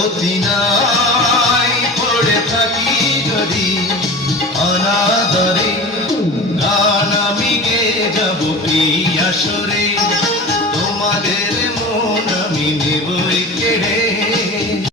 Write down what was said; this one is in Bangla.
গতি নাই পড়ে থাকি যদি অনাদরে গান আমি গে যাব এই আসরে